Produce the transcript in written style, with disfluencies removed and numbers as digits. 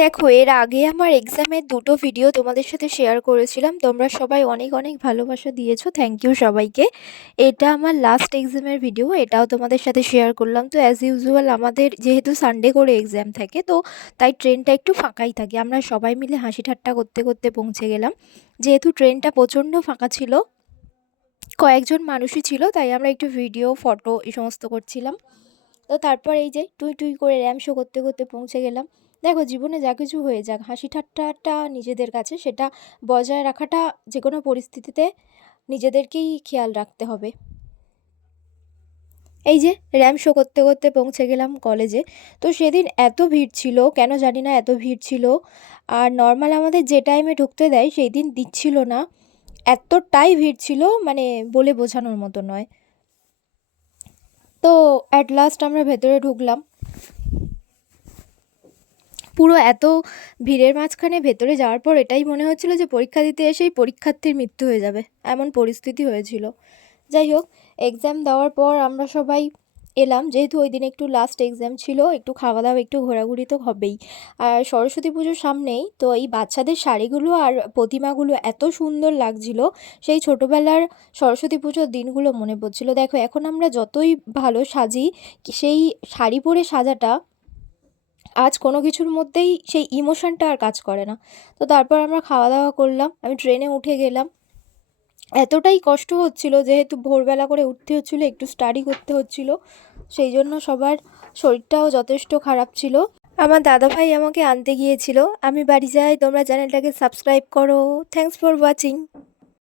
দেখো, এর আগে আমার এক্সামের দুটো ভিডিও তোমাদের সাথে শেয়ার করেছিলাম। তোমরা সবাই অনেক অনেক ভালোবাসা দিয়েছো, থ্যাংক ইউ সবাইকে। এটা আমার লাস্ট এক্সামের ভিডিও, এটাও তোমাদের সাথে শেয়ার করলাম। তো অ্যাজ ইউজুয়াল আমাদের যেহেতু সানডে করে এক্সাম থাকে, তো তাই ট্রেনটা একটু ফাঁকাই থাকে। আমরা সবাই মিলে হাসি ঠাট্টা করতে করতে পৌঁছে গেলাম। যেহেতু ট্রেনটা প্রচণ্ড ফাঁকা ছিল, কয়েকজন মানুষই ছিল, তাই আমরা একটু ভিডিও ফটো এই সমস্ত করছিলাম। তো তারপর এই যে টুই টুই করে র্যাম শো করতে করতে পৌঁছে গেলাম। দেখো, জীবনে যা কিছু হয়ে যাক, হাসি ঠাট্টাটা নিজেদের কাছে সেটা বজায় রাখাটা যে কোনো পরিস্থিতিতে নিজেদেরকেই খেয়াল রাখতে হবে। এই যে র্যাম শো করতে করতে পৌঁছে গেলাম কলেজে। তো সেদিন এত ভিড় ছিল, কেন জানি না এত ভিড় ছিল। আর নর্মাল আমাদের যে টাইমে ঢুকতে দেয় সেই দিন দিচ্ছিল না, এতটাই ভিড় ছিল, মানে বলে বোঝানোর মতো নয়। তো অ্যাট লাস্ট আমরা ভেতরে ঢুকলাম। পুরো এত ভিড়ের মাঝখানে ভেতরে যাওয়ার পর এটাই মনে হচ্ছিল যে পরীক্ষা দিতে এসেই পরীক্ষার্থীর মৃত্যু হয়ে যাবে, এমন পরিস্থিতি হয়েছিল। যাই হোক, এক্সাম দেওয়ার পর আমরা সবাই এলাম। যেহেতু ওই দিন একটু লাস্ট এক্সাম ছিল, একটু খাওয়া দাওয়া একটু ঘোরাঘুরি তো হবেই। আর সরস্বতী পুজোর সামনেই তো এই বাচ্চাদের শাড়িগুলো আর প্রতিমাগুলো এত সুন্দর লাগছিল, সেই ছোটোবেলার সরস্বতী পুজোর দিনগুলো মনে পড়ছিল। দেখো, এখন আমরা যতই ভালো সাজি, সেই শাড়ি পরে সাজাটা আজ কোনো কিছুর মধ্যেই সেই ইমোশনটা আর কাজ করে না। তো তারপর আমরা খাওয়া দাওয়া করলাম, আমি ট্রেনে উঠে গেলাম। এতটাই কষ্ট হচ্ছিল, যেহেতু ভোরবেলা করে উঠতে হচ্ছিলো, একটু স্টাডি করতে হচ্ছিলো, সেই জন্য সবার শরীরটাও যথেষ্ট খারাপ ছিল। আমার দাদাভাই আমাকে আনতে গিয়েছিল। আমি বাড়ি যাই, তোমরা চ্যানেলটাকে সাবস্ক্রাইব করো। Thanks for watching.